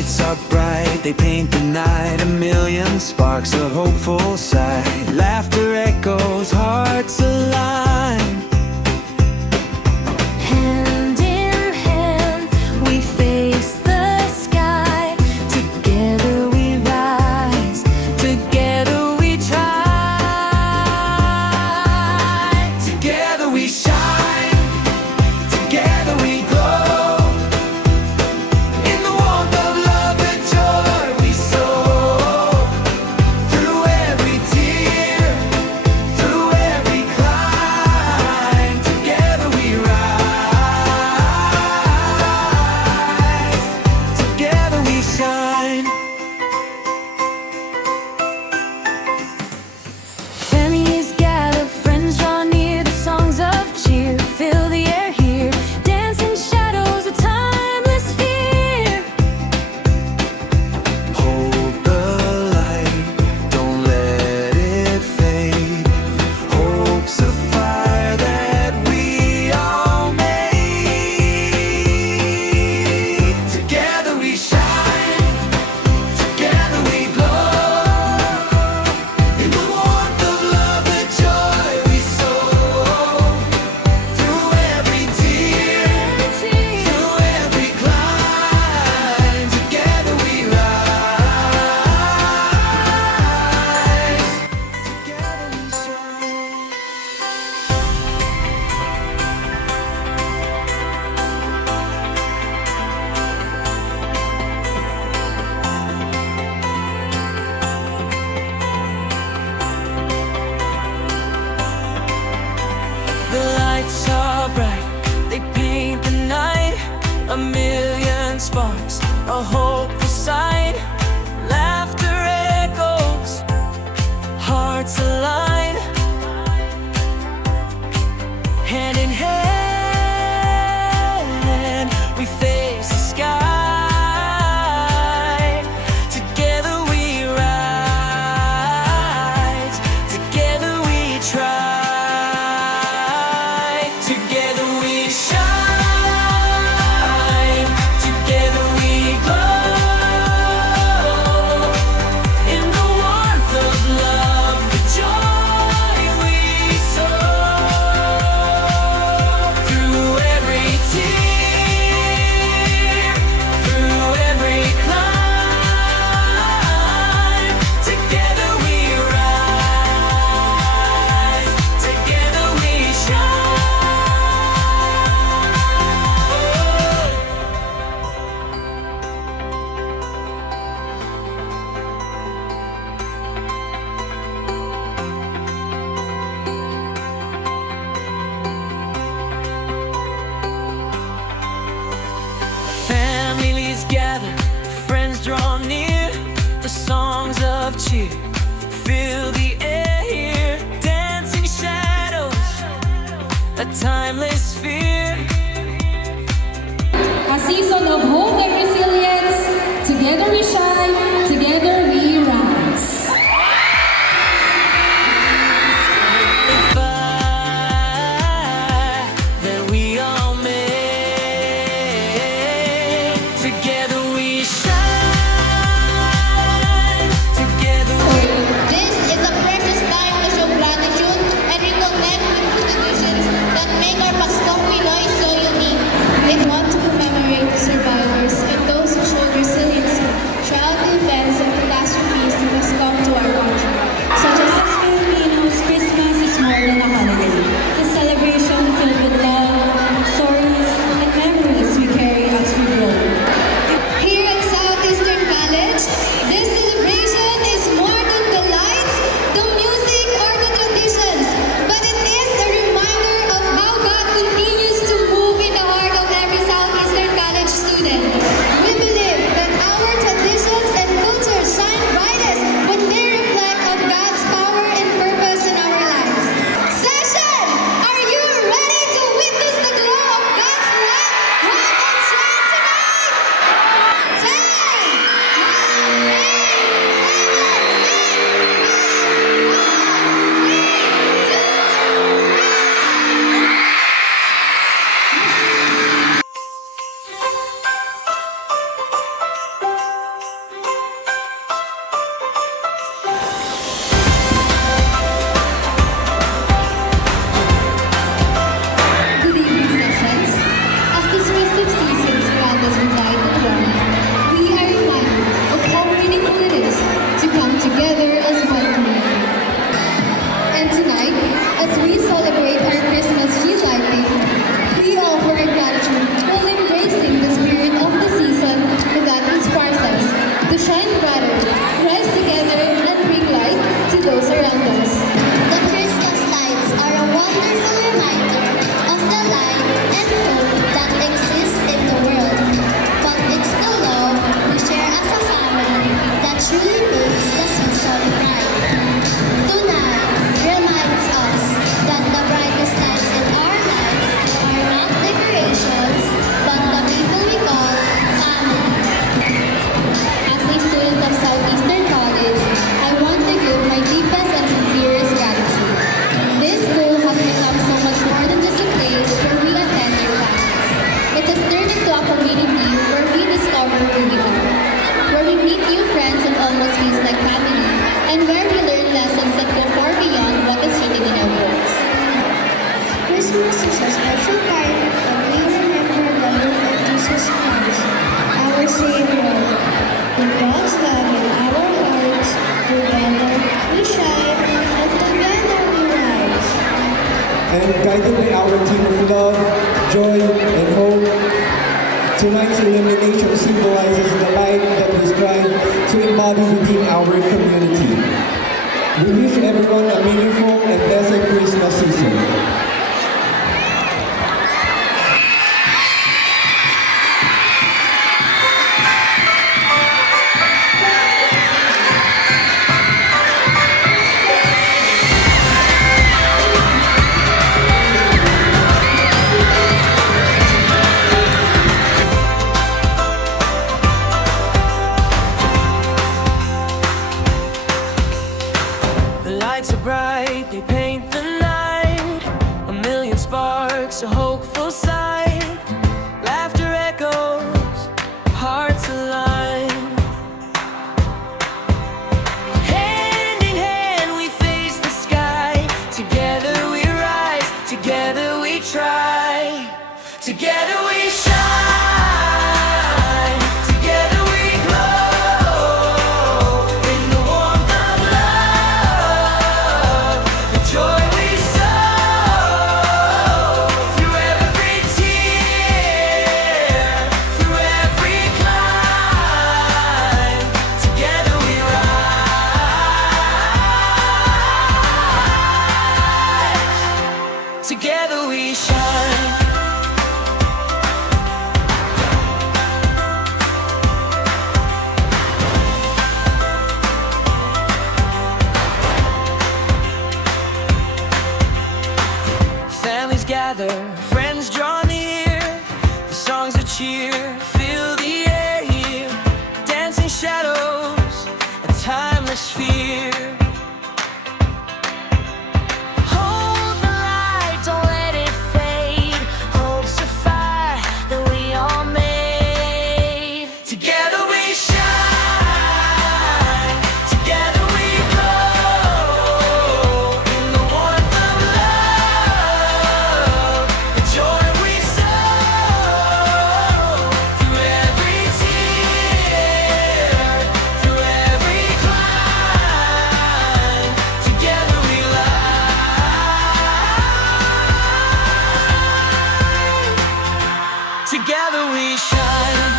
lights are bright, they paint the night. A million sparks, a hopeful sight. Laughter echoes, hearts align. Hand in hand, we face the sky. Together we rise, together we try. Together we shine, together we glow. In the warmth of love and joy we soar. Through every tear, through every climb. Together we rise, together we shine. Families gather, friends draw near. The songs of cheer fill the air here. Dancing shadows, a timeless fear. Hold the light, don't let it fade. Hope's a fire that we all made. Together we shine, together we glow. In the warmth of love and joy we soar. Through every tear, through every climb. Together we rise, together we shine. The lights are bright, they paint the night. A million sparks, a hopeful sight. Laughter echoes, hearts align. Hand in hand, we face the sky. Together we rise, together we try. Together we shine, together we glow. In the warmth of love, the joy we soar. Through every tear, through every climb. Together we rise, together we shine. Families gather, friends draw near. The songs of cheer fill the air here. Dancing shadows, a timeless fear. A season of hope and resilience. Together we shine, together we rise. The fire that we all made. Together we shine, together we This is a precious time to show gratitude and reconnect with the traditions that make our and guided by our team of love, joy, and hope. Tonight's illumination symbolizes the light that we strive to embody within our community. We wish everyone a meaningful and blessed Christmas season. The lights are bright, they paint the night. A million sparks, a hopeful sight. Laughter echoes, hearts align. Hand in hand we face the sky. Together we rise, together we try. Together we shine. Together we glow in the warmth of love. The joy we sow through every tear, through every climb. Together we rise. Together we shine. Families gather, friends draw near. The songs of cheer fill the air here. Dancing shadows, a timeless fear. Hold the light, don't let it fade. Hope's a fire that we all made. Together we shine. Together we glow in the warmth of love. The joy we sow through every tear, through every climb. Together we rise. Together we shine.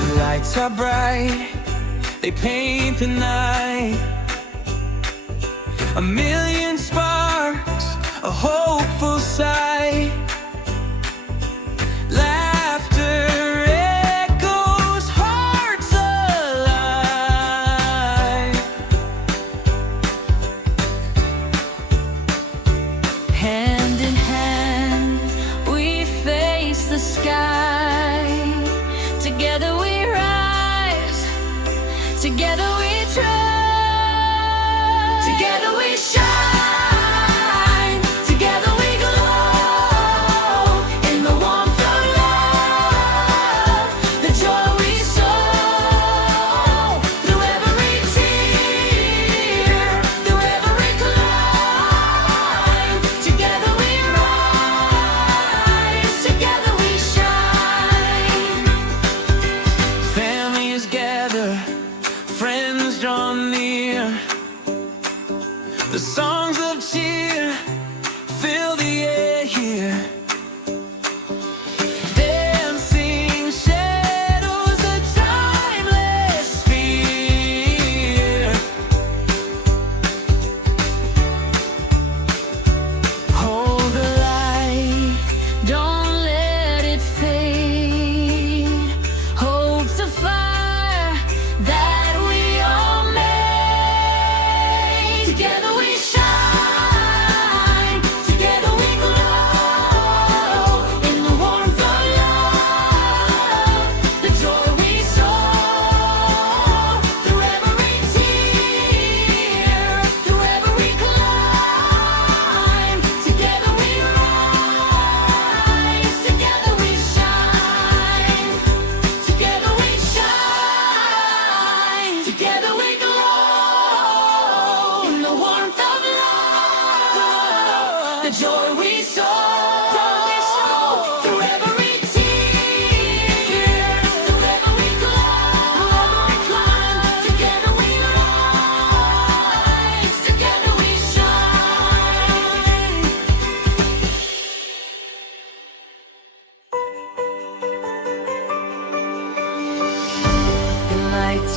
The lights are bright, they paint the night. A million sparks, a hopeful sight. Laughter echoes, hearts alive. Hand in hand, we face the sky. Together we rise, together we try. Together we shine, together we glow in the warmth of love. The joy we sow through every tear, through every climb. Together we rise, together we shine. Families gather, friends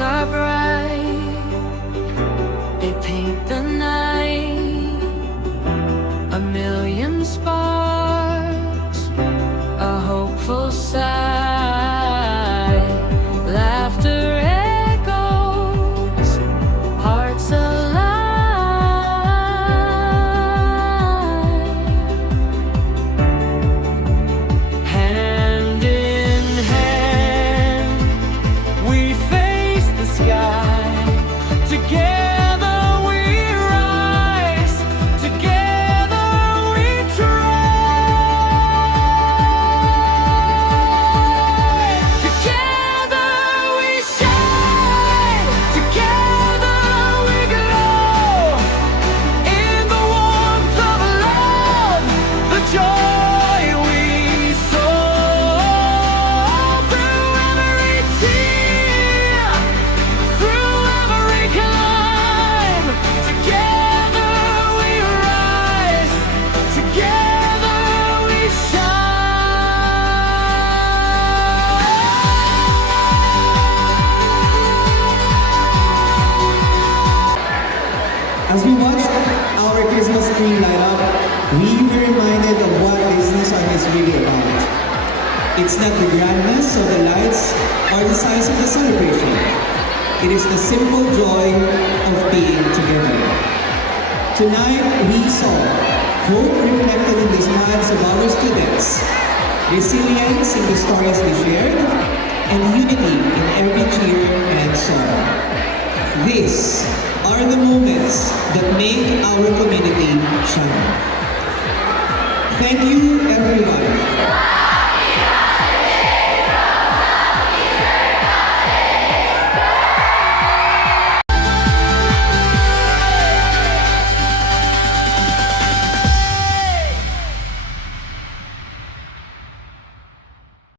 lights are bright, they paint the night. A million sparks, a hopeful sight. Laughter echoes, hearts alive. Hand in hand, we face the sky. Together we rise, together we try. Together we shine, together we glow. In the warmth of love, the joy we sow. Through every tear, through every climb, together we rise, together we shine. As we watched our Christmas tree light up, we were reminded of what Disney Song is really about. It's not the grandness of the lights or the size of the celebration. It is the simple joy of being together. Tonight, we saw hope reflected in the smiles of our students, resilience in the stories they shared, and unity in every cheer and song. These are the moments that make our community shine. Thank you, everyone.